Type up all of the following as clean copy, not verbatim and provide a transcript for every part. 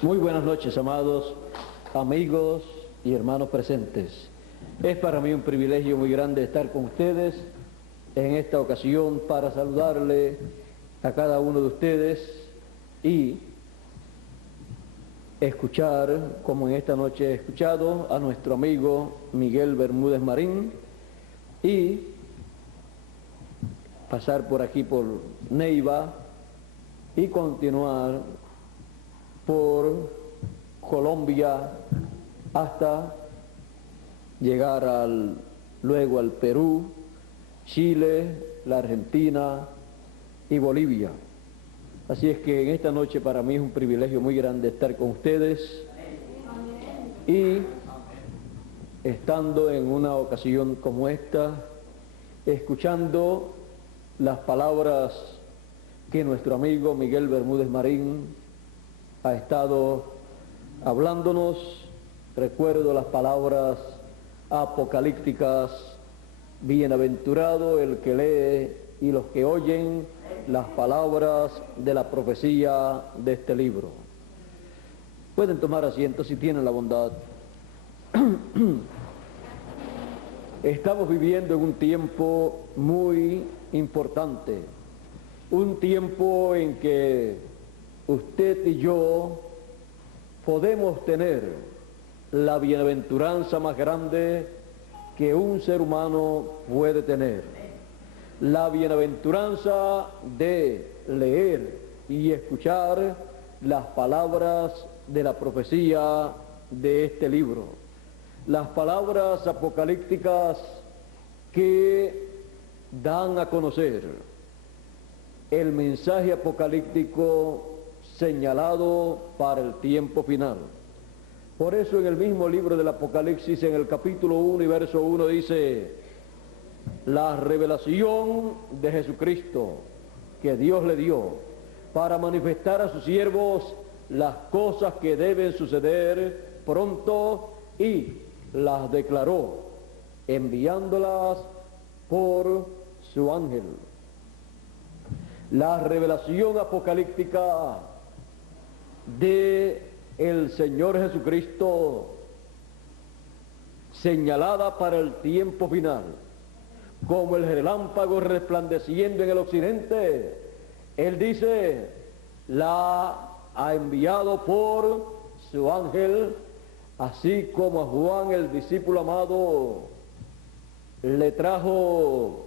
Muy buenas noches, amados amigos y hermanos presentes. Es para mí un privilegio muy grande estar con ustedes en esta ocasión para saludarle a cada uno de ustedes y escuchar, como en esta noche he escuchado, a nuestro amigo Miguel Bermúdez Marín y pasar por aquí por Neiva y continuar por Colombia hasta llegar luego al Perú, Chile, la Argentina y Bolivia. Así es que en esta noche para mí es un privilegio muy grande estar con ustedes y estando en una ocasión como esta, escuchando las palabras que nuestro amigo Miguel Bermúdez Marín ha estado hablándonos. Recuerdo las palabras apocalípticas: bienaventurado el que lee y los que oyen las palabras de la profecía de este libro. Pueden tomar asiento si tienen la bondad. Estamos viviendo en un tiempo muy importante, un tiempo en que usted y yo podemos tener la bienaventuranza más grande que un ser humano puede tener. La bienaventuranza de leer y escuchar las palabras de la profecía de este libro. Las palabras apocalípticas que dan a conocer el mensaje apocalíptico señalado para el tiempo final. Por eso en el mismo libro del Apocalipsis, en el capítulo 1 y verso 1 dice: la revelación de Jesucristo que Dios le dio para manifestar a sus siervos las cosas que deben suceder pronto, y las declaró enviándolas por su ángel. La revelación apocalíptica de el Señor Jesucristo señalada para el tiempo final, como el relámpago resplandeciendo en el occidente. Él dice, la ha enviado por su ángel, así como a Juan, el discípulo amado, le trajo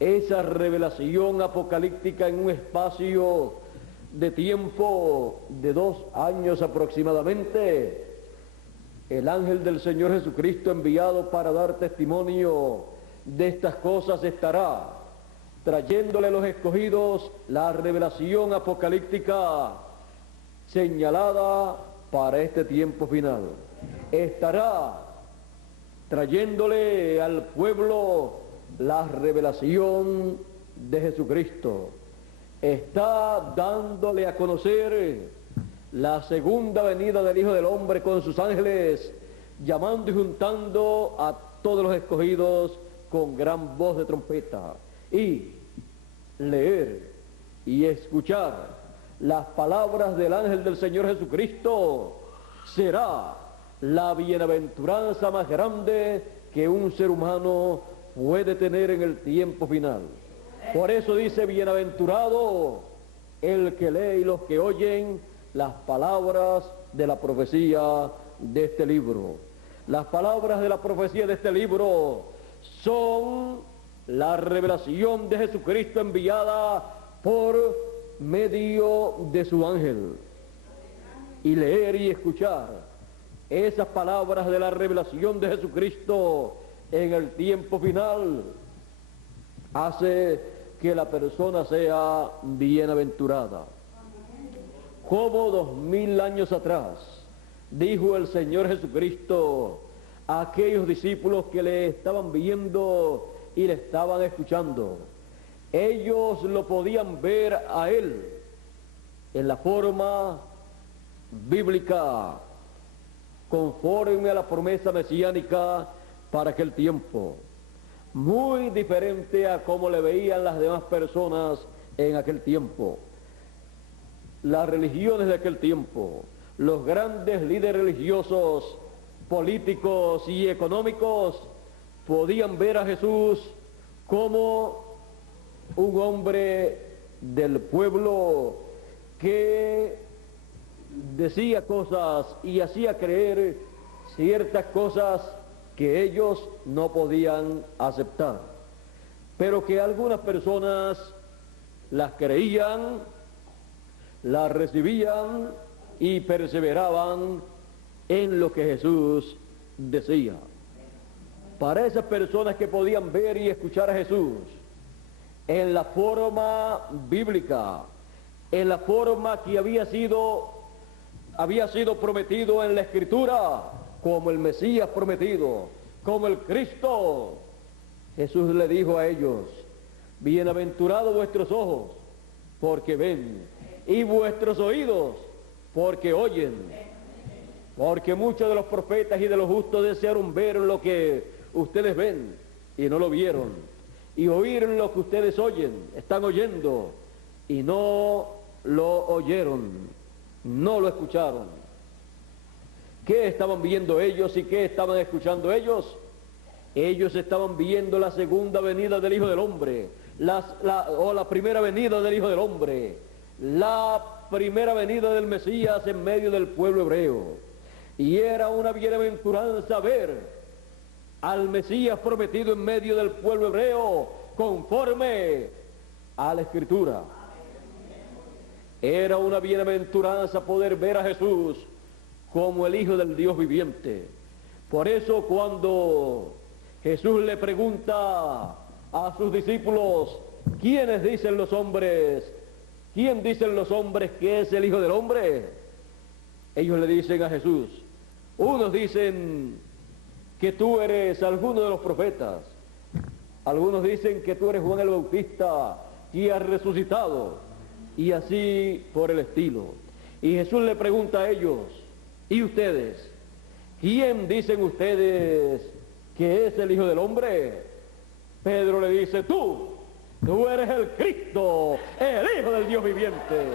esa revelación apocalíptica en un espacio de tiempo de 2 años aproximadamente. El ángel del Señor Jesucristo, enviado para dar testimonio de estas cosas, estará trayéndole a los escogidos la revelación apocalíptica señalada para este tiempo final. Estará trayéndole al pueblo la revelación de Jesucristo. Está dándole a conocer la segunda venida del Hijo del Hombre con sus ángeles, llamando y juntando a todos los escogidos con gran voz de trompeta, y leer y escuchar las palabras del ángel del Señor Jesucristo será la bienaventuranza más grande que un ser humano puede tener en el tiempo final. Por eso dice: bienaventurado el que lee y los que oyen las palabras de la profecía de este libro. Las palabras de la profecía de este libro son la revelación de Jesucristo enviada por medio de su ángel. Y leer y escuchar esas palabras de la revelación de Jesucristo en el tiempo final hace que la persona sea bienaventurada. Como 2000 años atrás dijo el Señor Jesucristo a aquellos discípulos que le estaban viendo y le estaban escuchando. Ellos lo podían ver a Él en la forma bíblica, conforme a la promesa mesiánica para aquel tiempo, muy diferente a cómo le veían las demás personas en aquel tiempo. las religiones de aquel tiempo, los grandes líderes religiosos, políticos y económicos, podían ver a Jesús como un hombre del pueblo que decía cosas y hacía creer ciertas cosas que ellos no podían aceptar, pero que algunas personas las creían, las recibían y perseveraban en lo que Jesús decía. Para esas personas que podían ver y escuchar a Jesús en la forma bíblica, en la forma que había sido prometido en la Escritura, como el Mesías prometido, como el Cristo, Jesús le dijo a ellos: bienaventurados vuestros ojos, porque ven, y vuestros oídos, porque oyen. Porque muchos de los profetas y de los justos desearon ver lo que ustedes ven y no lo vieron, y oír lo que ustedes están oyendo y no lo oyeron, no lo escucharon. ¿Qué estaban viendo ellos y qué estaban escuchando ellos? Ellos estaban viendo la segunda venida del Hijo del Hombre, la primera venida del Hijo del Hombre, la primera venida del Mesías en medio del pueblo hebreo. Y era una bienaventuranza ver al Mesías prometido en medio del pueblo hebreo conforme a la Escritura. Era una bienaventuranza poder ver a Jesús como el Hijo del Dios viviente. Por eso cuando Jesús le pregunta a sus discípulos: ¿quién dicen los hombres que es el Hijo del Hombre? Ellos le dicen a Jesús: unos dicen que tú eres alguno de los profetas, algunos dicen que tú eres Juan el Bautista que ha resucitado, y así por el estilo. Y Jesús le pregunta a ellos: ¿y ustedes? ¿Quién dicen ustedes que es el Hijo del Hombre? Pedro le dice: tú eres el Cristo, el Hijo del Dios viviente.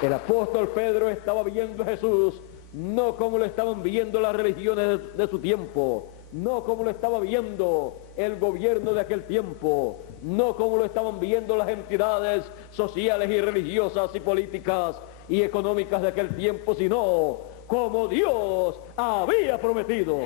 El apóstol Pedro estaba viendo a Jesús no como lo estaban viendo las religiones de su tiempo, no como lo estaba viendo el gobierno de aquel tiempo, no como lo estaban viendo las entidades sociales y religiosas y políticas y económicas de aquel tiempo, sino como Dios había prometido.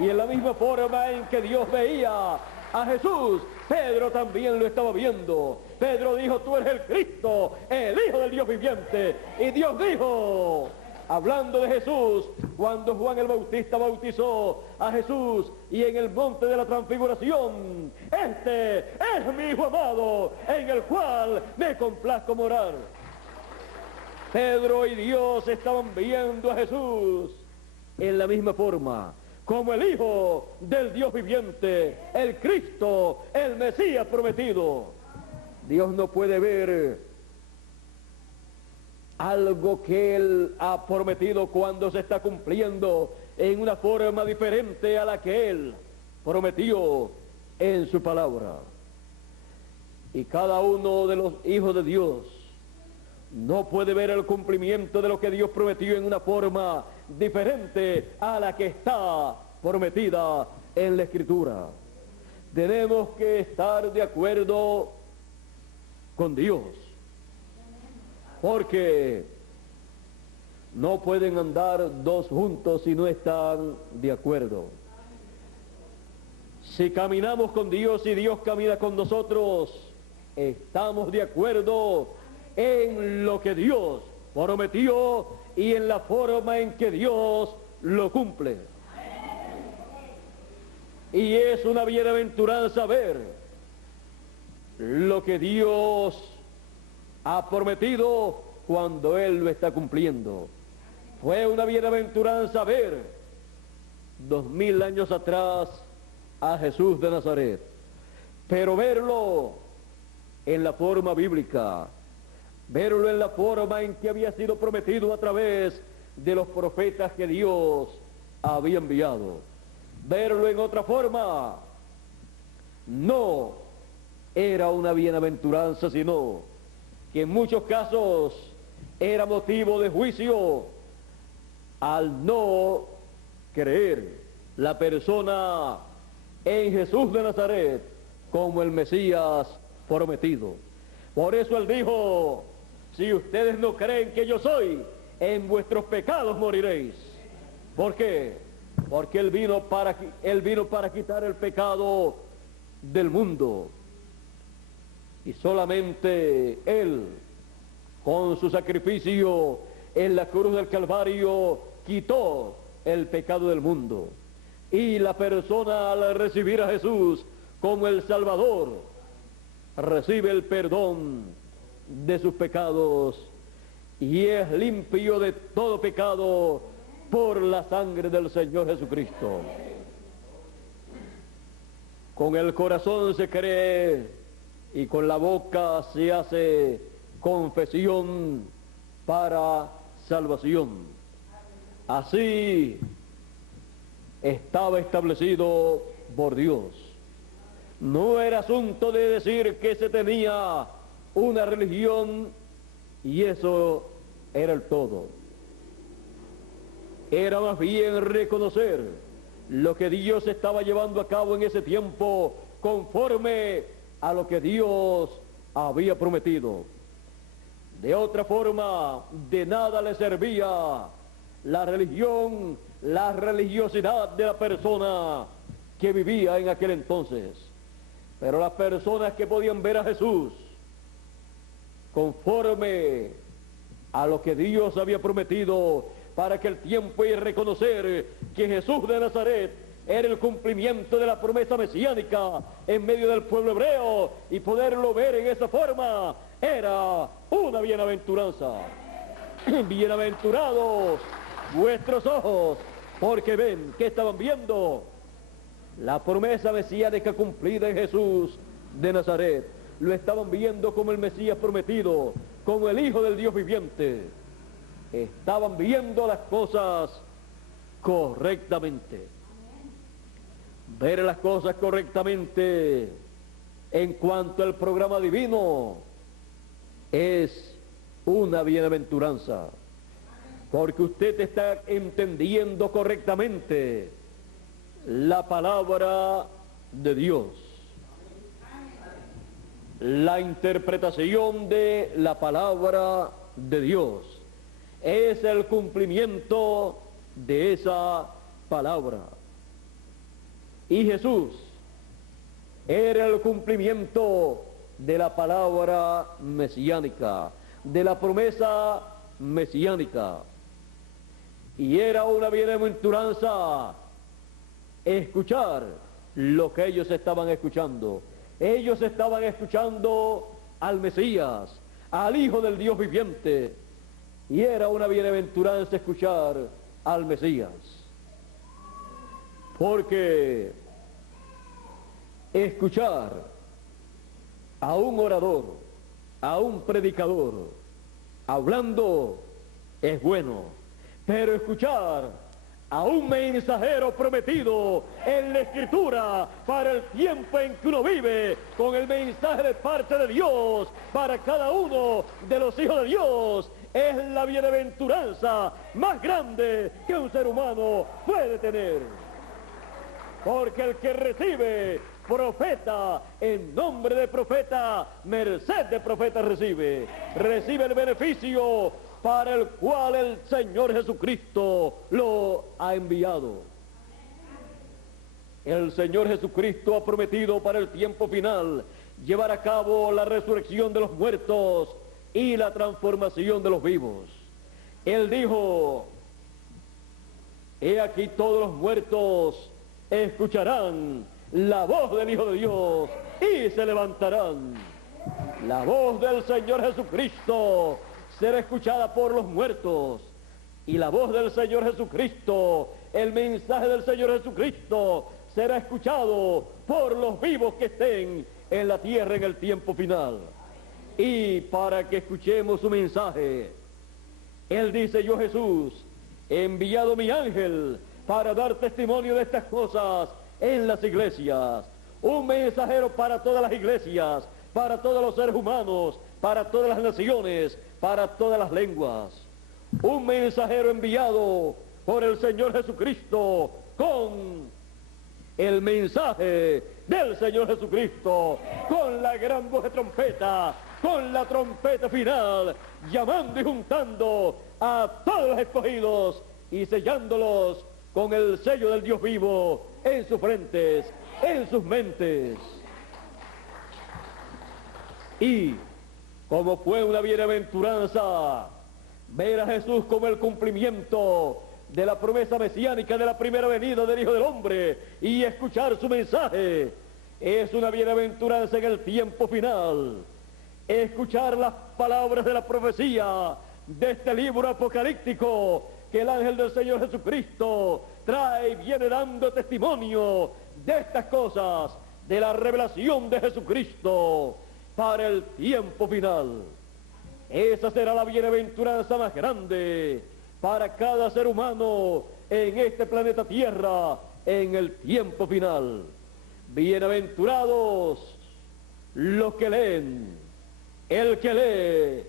Y en la misma forma en que Dios veía a Jesús, Pedro también lo estaba viendo. Pedro dijo: tú eres el Cristo, el Hijo del Dios viviente. Y Dios dijo, hablando de Jesús, cuando Juan el Bautista bautizó a Jesús y en el monte de la transfiguración: este es mi Hijo amado, en el cual me complazco morar. Pedro y Dios estaban viendo a Jesús en la misma forma, como el Hijo del Dios viviente, el Cristo, el Mesías prometido. Dios no puede ver algo que Él ha prometido cuando se está cumpliendo en una forma diferente a la que Él prometió en su palabra. Y cada uno de los hijos de Dios no puede ver el cumplimiento de lo que Dios prometió en una forma diferente a la que está prometida en la Escritura. Tenemos que estar de acuerdo con Dios, porque no pueden andar dos juntos si no están de acuerdo. Si caminamos con Dios y Dios camina con nosotros, estamos de acuerdo en lo que Dios prometió y en la forma en que Dios lo cumple. Y es una bienaventuranza ver lo que Dios ha prometido cuando Él lo está cumpliendo. Fue una bienaventuranza ver 2000 años atrás a Jesús de Nazaret, pero verlo en la forma bíblica, verlo en la forma en que había sido prometido a través de los profetas que Dios había enviado. Verlo en otra forma no era una bienaventuranza, sino que en muchos casos era motivo de juicio al no creer la persona en Jesús de Nazaret como el Mesías prometido. Por eso él dijo: si ustedes no creen que yo soy, en vuestros pecados moriréis. ¿Por qué? Porque él vino para quitar el pecado del mundo. Y solamente él, con su sacrificio en la cruz del Calvario, quitó el pecado del mundo. Y la persona, al recibir a Jesús como el Salvador, recibe el perdón de sus pecados y es limpio de todo pecado por la sangre del Señor Jesucristo. Con el corazón se cree y con la boca se hace confesión para salvación. Así estaba establecido por Dios. No era asunto de decir que se tenía una religión y eso era el todo. Era más bien reconocer lo que Dios estaba llevando a cabo en ese tiempo conforme a lo que Dios había prometido. De otra forma, de nada le servía la religión, la religiosidad de la persona que vivía en aquel entonces. Pero las personas que podían ver a Jesús conforme a lo que Dios había prometido para aquel tiempo, y reconocer que Jesús de Nazaret era el cumplimiento de la promesa mesiánica en medio del pueblo hebreo, y poderlo ver en esa forma era una bienaventuranza. Bienaventurados vuestros ojos, porque ven. ¿Qué estaban viendo? La promesa mesiánica cumplida en Jesús de Nazaret. Lo estaban viendo como el Mesías prometido, como el Hijo del Dios viviente. Estaban viendo las cosas correctamente. Ver las cosas correctamente en cuanto al programa divino es una bienaventuranza, porque usted está entendiendo correctamente la palabra de Dios. La interpretación de la palabra de Dios es el cumplimiento de esa palabra. Y Jesús era el cumplimiento de la palabra mesiánica, de la promesa mesiánica. Y era una bienaventuranza escuchar lo que ellos estaban escuchando. Ellos estaban escuchando al Mesías, al Hijo del Dios viviente. Y era una bienaventuranza escuchar al Mesías. Porque escuchar a un orador, a un predicador, hablando es bueno, pero escuchar a un mensajero prometido en la Escritura para el tiempo en que uno vive, con el mensaje de parte de Dios para cada uno de los hijos de Dios, es la bienaventuranza más grande que un ser humano puede tener. Porque el que recibe profeta, en nombre de profeta, merced de profeta recibe el beneficio para el cual el Señor Jesucristo lo ha enviado. El Señor Jesucristo ha prometido para el tiempo final llevar a cabo la resurrección de los muertos y la transformación de los vivos. Él dijo: he aquí todos los muertos escucharán la voz del Hijo de Dios y se levantarán. La voz del Señor Jesucristo será escuchada por los muertos, y la voz del Señor Jesucristo, el mensaje del Señor Jesucristo, será escuchado por los vivos que estén en la tierra en el tiempo final. Y para que escuchemos su mensaje, Él dice: yo, Jesús, he enviado mi ángel para dar testimonio de estas cosas en las iglesias. Un mensajero para todas las iglesias, para todos los seres humanos, para todas las naciones, para todas las lenguas. Un mensajero enviado por el Señor Jesucristo con el mensaje del Señor Jesucristo, con la gran voz de trompeta, con la trompeta final, llamando y juntando a todos los escogidos y sellándolos con el sello del Dios vivo en sus frentes, en sus mentes. Y como fue una bienaventuranza ver a Jesús como el cumplimiento de la promesa mesiánica de la primera venida del Hijo del Hombre y escuchar su mensaje, es una bienaventuranza en el tiempo final. Escuchar las palabras de la profecía de este libro apocalíptico que el ángel del Señor Jesucristo trae y viene dando testimonio de estas cosas, de la revelación de Jesucristo para el tiempo final. Esa será la bienaventuranza más grande para cada ser humano en este planeta Tierra en el tiempo final. Bienaventurados los que leen, el que lee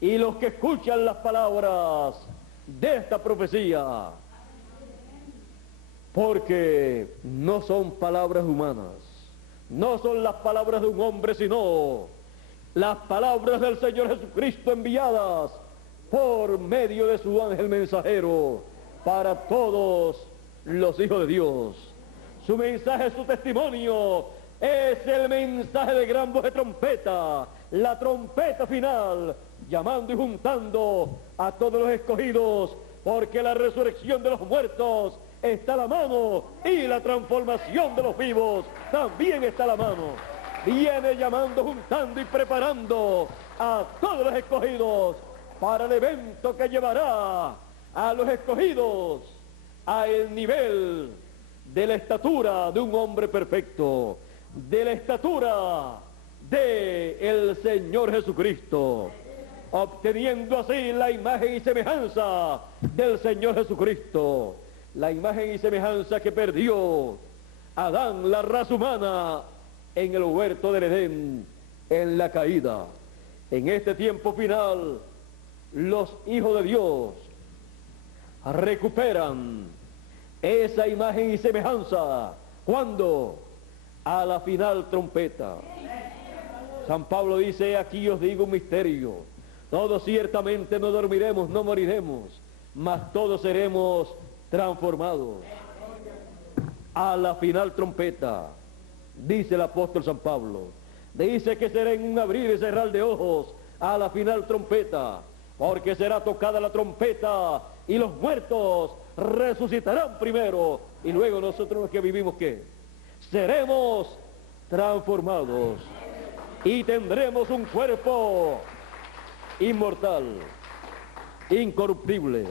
y los que escuchan las palabras de esta profecía, porque no son palabras humanas, no son las palabras de un hombre, sino las palabras del Señor Jesucristo enviadas por medio de su ángel mensajero para todos los hijos de Dios. Su mensaje, su testimonio, es el mensaje de gran voz de trompeta, la trompeta final, llamando y juntando a todos los escogidos, porque la resurrección de los muertos está a la mano y la transformación de los vivos también está a la mano. Viene llamando, juntando y preparando a todos los escogidos para el evento que llevará a los escogidos al nivel de la estatura de un hombre perfecto, de la estatura del Señor Jesucristo, obteniendo así la imagen y semejanza del Señor Jesucristo, la imagen y semejanza que perdió Adán, la raza humana, en el huerto del Edén, en la caída. En este tiempo final, los hijos de Dios recuperan esa imagen y semejanza. ¿Cuándo? A la final trompeta. San Pablo dice: aquí os digo un misterio, todos ciertamente no dormiremos, no moriremos, mas todos seremos transformados a la final trompeta. Dice el apóstol San Pablo, dice que será en un abrir y cerrar de ojos a la final trompeta, porque será tocada la trompeta y los muertos resucitarán primero, y luego nosotros los que vivimos, ¿qué? Seremos transformados y tendremos un cuerpo inmortal, incorruptible,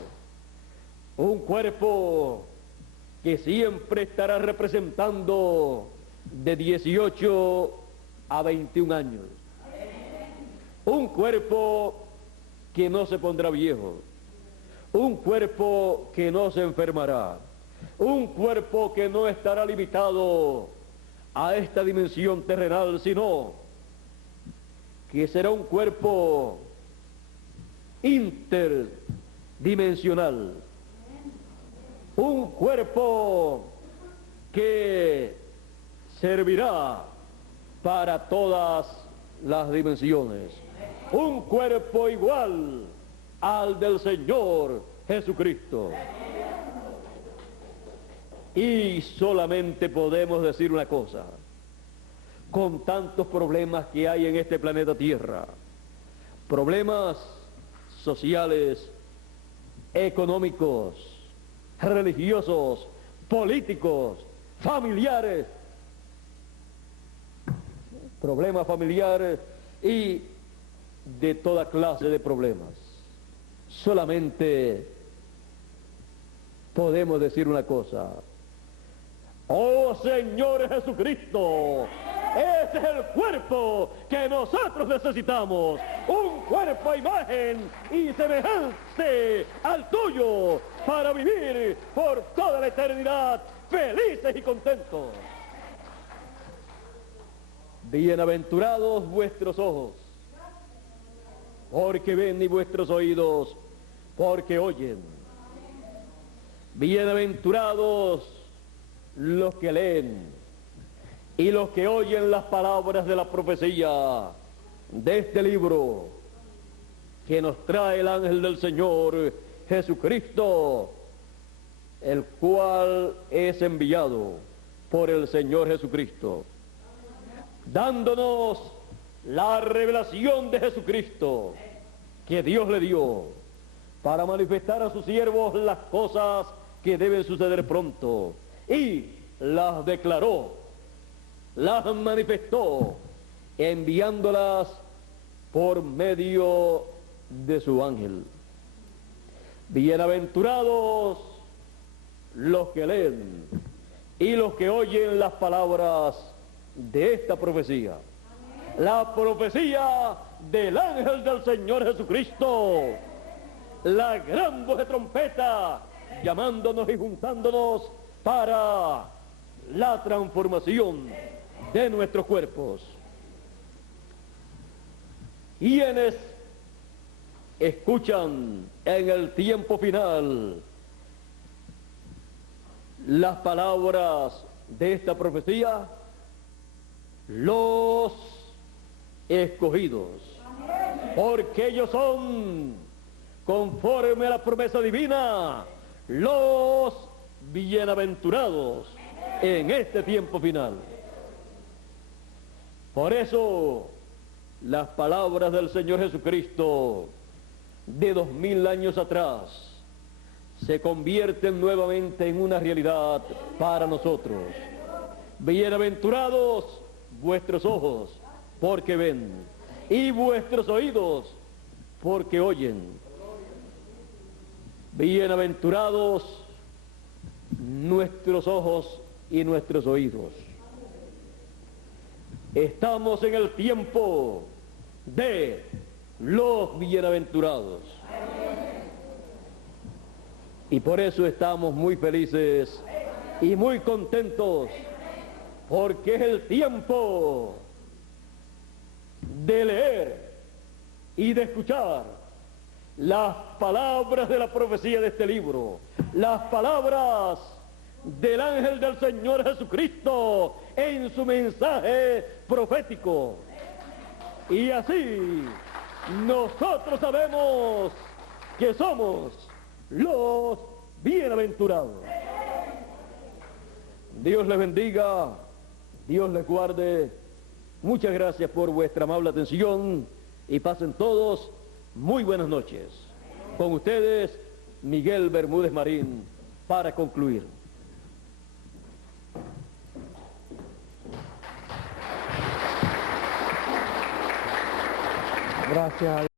un cuerpo que siempre estará representando de 18 a 21 años, un cuerpo que no se pondrá viejo, un cuerpo que no se enfermará, un cuerpo que no estará limitado a esta dimensión terrenal, sino que será un cuerpo interdimensional, un cuerpo que servirá para todas las dimensiones, un cuerpo igual al del Señor Jesucristo. Y solamente podemos decir una cosa: con tantos problemas que hay en este planeta Tierra, problemas sociales, económicos, religiosos, políticos, familiares, problemas familiares y de toda clase de problemas, solamente podemos decir una cosa: oh Señor Jesucristo, ese es el cuerpo que nosotros necesitamos, un cuerpo a imagen y semejante al tuyo, para vivir por toda la eternidad felices y contentos. Bienaventurados vuestros ojos, porque ven, y vuestros oídos, porque oyen. Bienaventurados los que leen y los que oyen las palabras de la profecía de este libro que nos trae el ángel del Señor Jesucristo, el cual es enviado por el Señor Jesucristo, dándonos la revelación de Jesucristo que Dios le dio para manifestar a sus siervos las cosas que deben suceder pronto, y las declaró, las manifestó, enviándolas por medio de su ángel. Bienaventurados los que leen y los que oyen las palabras de esta profecía. La profecía del ángel del Señor Jesucristo, la gran voz de trompeta, llamándonos y juntándonos para la transformación de nuestros cuerpos. Quienes escuchan en el tiempo final las palabras de esta profecía, los escogidos, porque ellos son, conforme a la promesa divina, los bienaventurados en este tiempo final. Por eso, las palabras del Señor Jesucristo de 2000 años atrás se convierten nuevamente en una realidad para nosotros. Bienaventurados vuestros ojos, porque ven, y vuestros oídos, porque oyen. Bienaventurados nuestros ojos y nuestros oídos. Estamos en el tiempo de los bienaventurados. Y por eso estamos muy felices y muy contentos, porque es el tiempo de leer y de escuchar las palabras de la profecía de este libro, las palabras del ángel del Señor Jesucristo en su mensaje profético. Y así nosotros sabemos que somos los bienaventurados. Dios les bendiga, Dios les guarde. Muchas gracias por vuestra amable atención y pasen todos muy buenas noches. Con ustedes, Miguel Bermúdez Marín, para concluir. Gracias.